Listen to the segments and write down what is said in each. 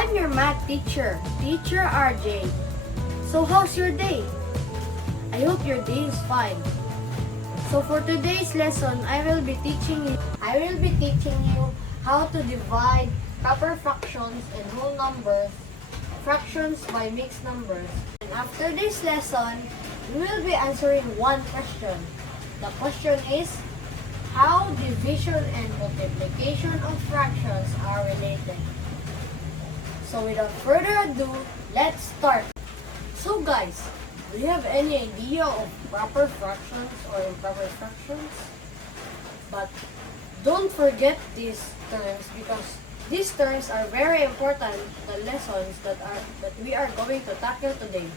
I'm your math teacher, Teacher RJ. So how's your day? I hope your day is fine. So for today's lesson, I will be teaching you how to divide proper fractions and whole numbers, fractions by mixed numbers. And after this lesson, we will be answering one question. The question is, how division and multiplication of fractions are related. So without further ado, let's start. So guys, do you have any idea of proper fractions or improper fractions? But don't forget these terms because these terms are very important to the lessons that we are going to tackle today.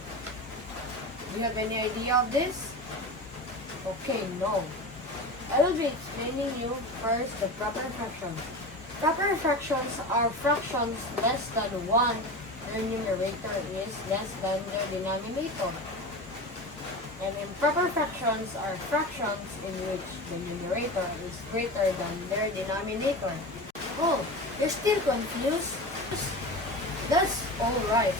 Do you have any idea of this? Okay, no. I will be explaining you first the proper fractions. Proper fractions are fractions less than 1. Their numerator is less than their denominator. And improper fractions are fractions in which the numerator is greater than their denominator. Oh, you're still confused? That's alright.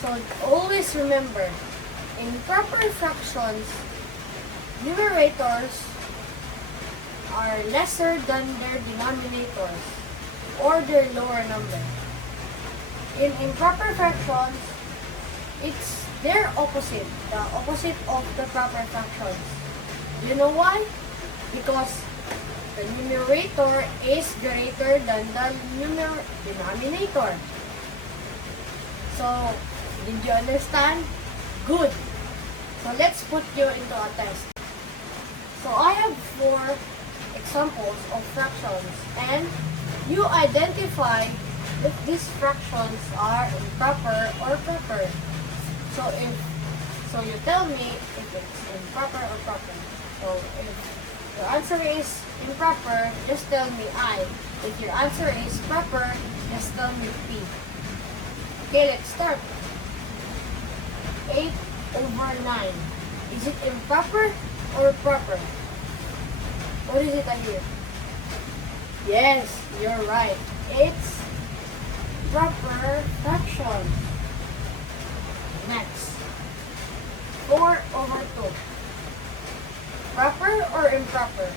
So always remember, in proper fractions, numerators are lesser than their denominators or their lower number. In improper fractions, it's their opposite, the opposite of the proper fractions. You know why? Because the numerator is greater than the denominator. So, did you understand? Good. So let's put you into a test. So I have 4 examples of fractions and you identify if these fractions are improper or proper. So you tell me if it's improper or proper. So if your answer is improper, just tell me I. If your answer is proper, just tell me P. Okay, let's start. 8 over 9. Is it improper or proper? What is it here? Yes, you're right. It's proper fraction. Next. 4 over 2. Proper or improper?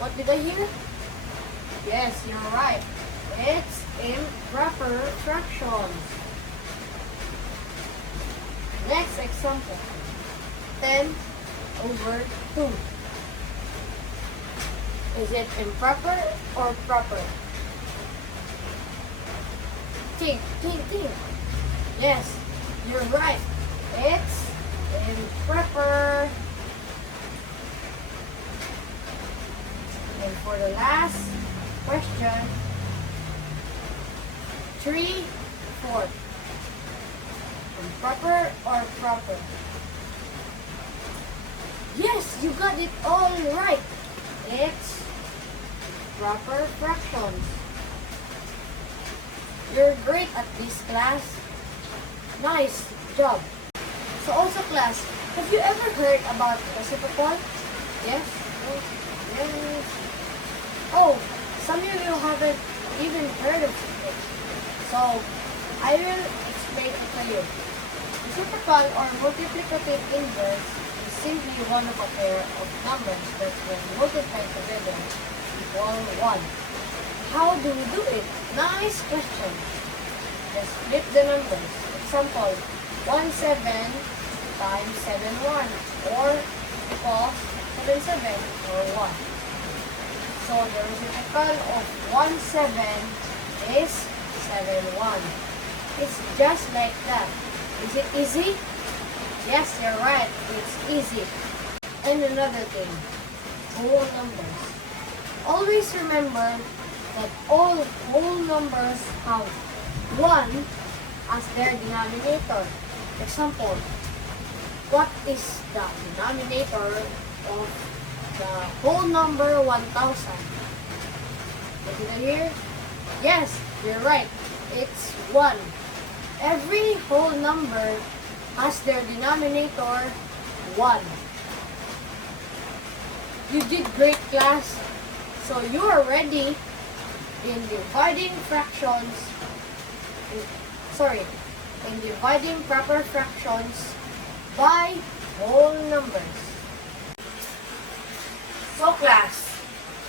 What did I hear? Yes, you're right. It's improper fractions. Next example. 10 over 2. Is it improper or proper? Think. Yes, you're right. It's improper. And for the last question, 3/4. Improper or proper? Yes, you got it all right. It's proper fractions. You're great at this, class. Nice job. So also, class, have you ever heard about reciprocal? Yes? Yes. Oh, some of you haven't even heard of it. So, I will explain it to you. Reciprocal or multiplicative inverse is simply one of a pair of numbers that when multiplied together equal 1. How do we do it? Nice question. Just flip the numbers. Example, 17 times 71 or equals 77 or 1. So the reciprocal of 17 is 71. It's just like that. Is it easy? Yes, you're right. It's easy. And another thing, whole numbers. Always remember that all whole numbers have 1 as their denominator. Example, what is the denominator of the whole number 1000? Did you hear? Yes, you're right. It's 1. Every whole number has their denominator 1. You did great, class. So you are ready in dividing fractions, sorry, in dividing proper fractions by whole numbers. So class,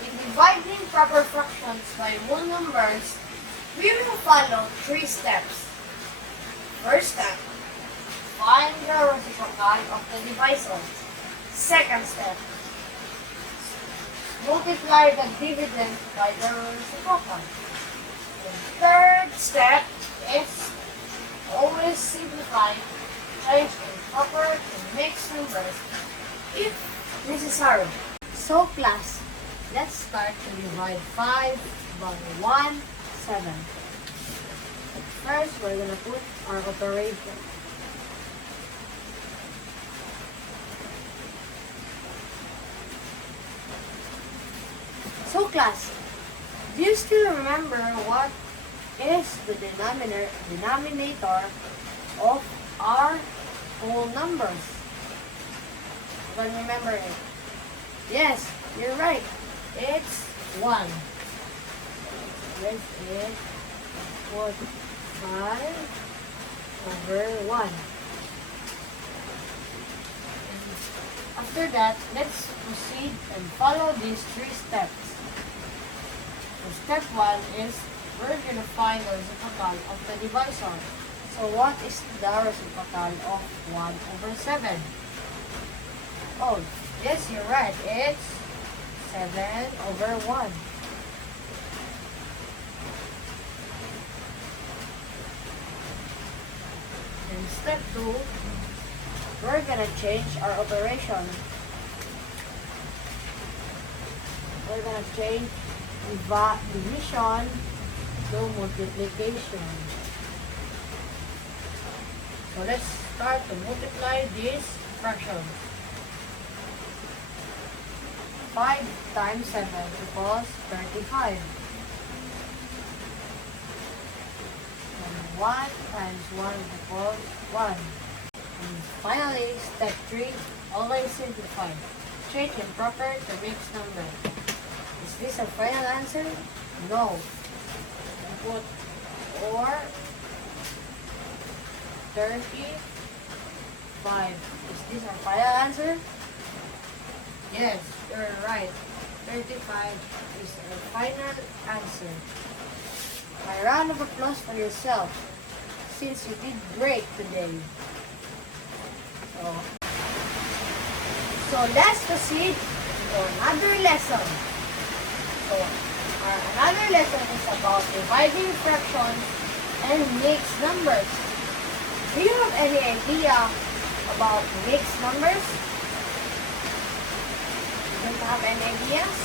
in dividing proper fractions by whole numbers, we will follow 3 steps. First step, find the reciprocal of the divisor. Second step, multiply the dividend by the reciprocal. The third step is always simplify, change improper to mixed numbers if necessary. So class, let's start to divide 5 by 1, 7. First, we're gonna put our operator. So class, do you still remember what is the denominator of our whole numbers? You can remember it. Yes, you're right. It's 1. This is 5 over 1. After that, let's proceed and follow these 3 steps. So step 1 is we're going to find the reciprocal of the divisor. So what is the reciprocal of 1 over 7? Oh, yes, you're right. It's 7 over 1. And step 2, we're gonna change our operation. We're gonna change division to multiplication. So let's start to multiply these fractions. 5 times 7 equals 35. And 1 times 1 equals 1. And finally, step 3, always simplify. Change improper to mixed number. Is this our final answer? No. Put or 35. Is this our final answer? Yes, you're right. 35 is our final answer. A round of applause for yourself, since you did great today. So let's proceed to another lesson. So our another lesson is about dividing fractions and mixed numbers. Do you have any idea about mixed numbers? You don't have any ideas?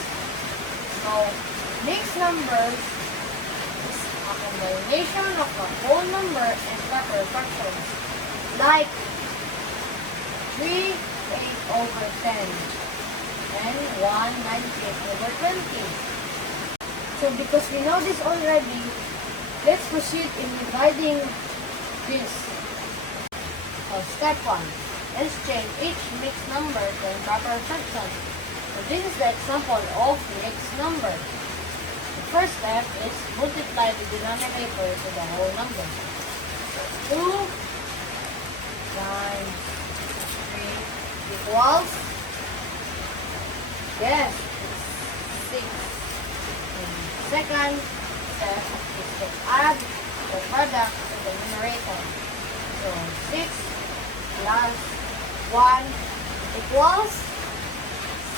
So mixed numbers is a combination of a whole number and proper fractions, like 3 8 over 10 and 198 over 20. So because we know this already, let's proceed in dividing this. So step 1, let's change each mixed number to a proper fraction. So this is the example of mixed number. The first step is multiply the denominator to the whole number. So 2 times 3 equals, yes, 6. And second step is to add the product to the numerator. So 6 plus 1 equals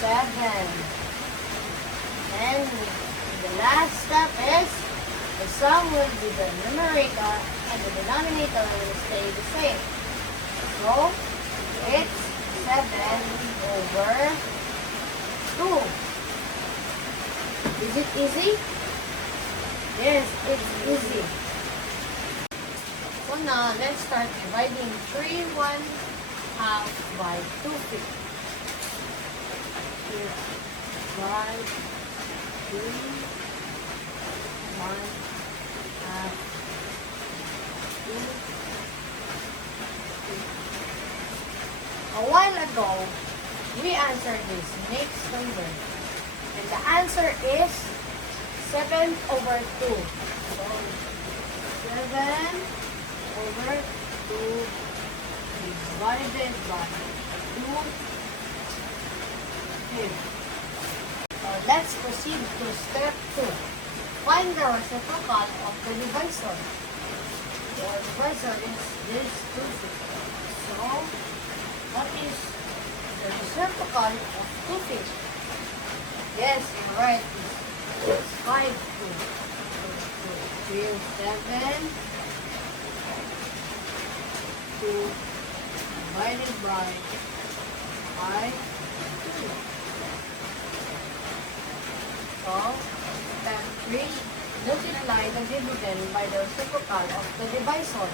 7. And the last step is the sum will be the numerator and the denominator will stay the same. So it's 7 over 2. Is it easy? Yes, it's easy. So now, let's start dividing 3 1/2 by 2/5. Here, divide 3 1/2 2. A while ago, we answered this mixed number. And the answer is 7 over 2. So, 7 over 2 divided by 2 fifths. So, let's proceed to step 2. Find the reciprocal of the divisor. The divisor is this 2 fifths. So, what is the reciprocal of 2 fifths? Yes, you're right. It's 5 2. 7 2 divided by 5 2. So, step 3, multiply the dividend by the reciprocal of the divisor.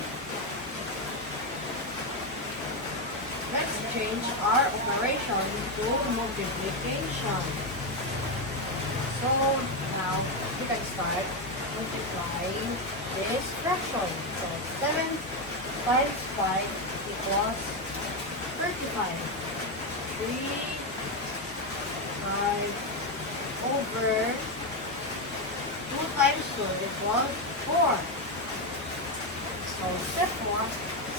Let's change our operation to multiplication. So, now we can start multiplying this fraction. So, 7 times 5 equals 35. 3 5 over 2 times 2 equals 4. So, step 4,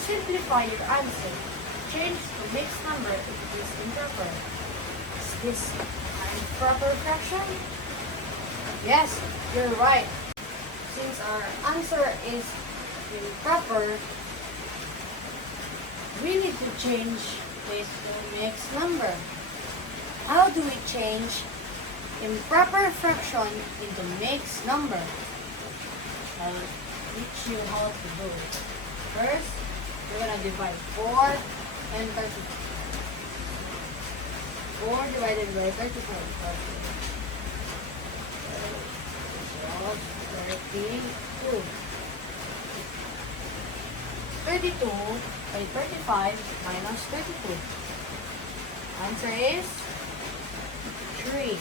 simplify your answer. Change to mixed number if it is improper. Is this an improper fraction? Yes, you're right. Since our answer is improper, we need to change this to mixed number. How do we change improper fraction into mixed number? I'll teach you how to do it. First, we're going to divide 4 and 35. 4 divided by 35. 32. 32 by 35 minus 32. Answer is 3.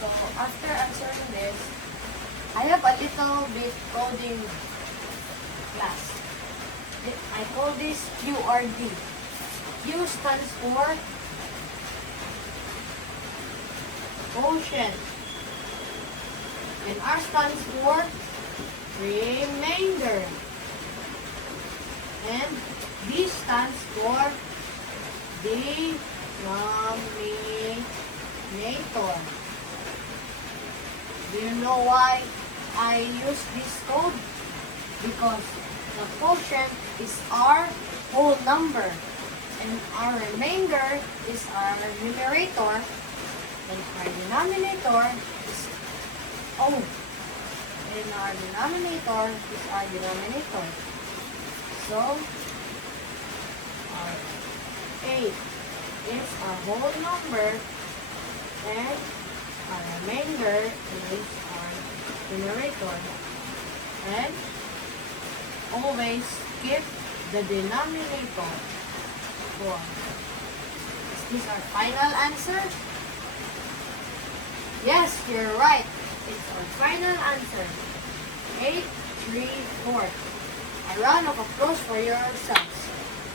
So after answering this, I have a little bit coding class. I call this QRD. Q stands for quotient. And R stands for remainder. And D stands for denominator. Do you know why I use this code? Because the quotient is our whole number. And our remainder is our numerator. And our denominator is O. And our denominator is our denominator. So, our 8 is our whole number. And our remainder is our numerator. And always keep the denominator 4. Is this our final answer? Yes, you're right. It's our final answer. 8, 3, 4. A round of applause for yourselves.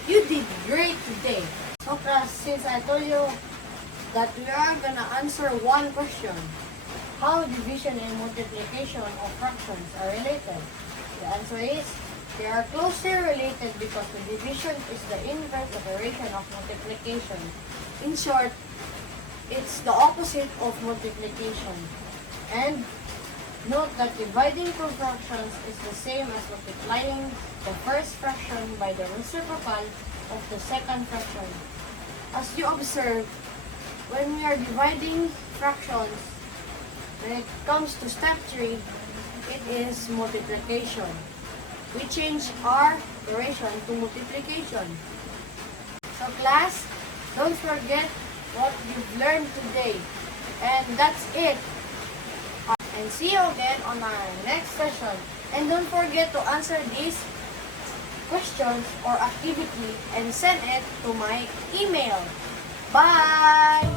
You did great today. So class, since I told you that we are gonna answer one question, how division and multiplication of fractions are related? The answer is, they are closely related because the division is the inverse operation of multiplication. In short, it's the opposite of multiplication. And note that dividing two fractions is the same as multiplying the first fraction by the reciprocal of the second fraction. As you observe, when we are dividing fractions, when it comes to step 3, it is multiplication. We change our operation to multiplication. So class, don't forget what you've learned today. And that's it. And see you again on our next session. And don't forget to answer these questions or activity and send it to my email. Bye!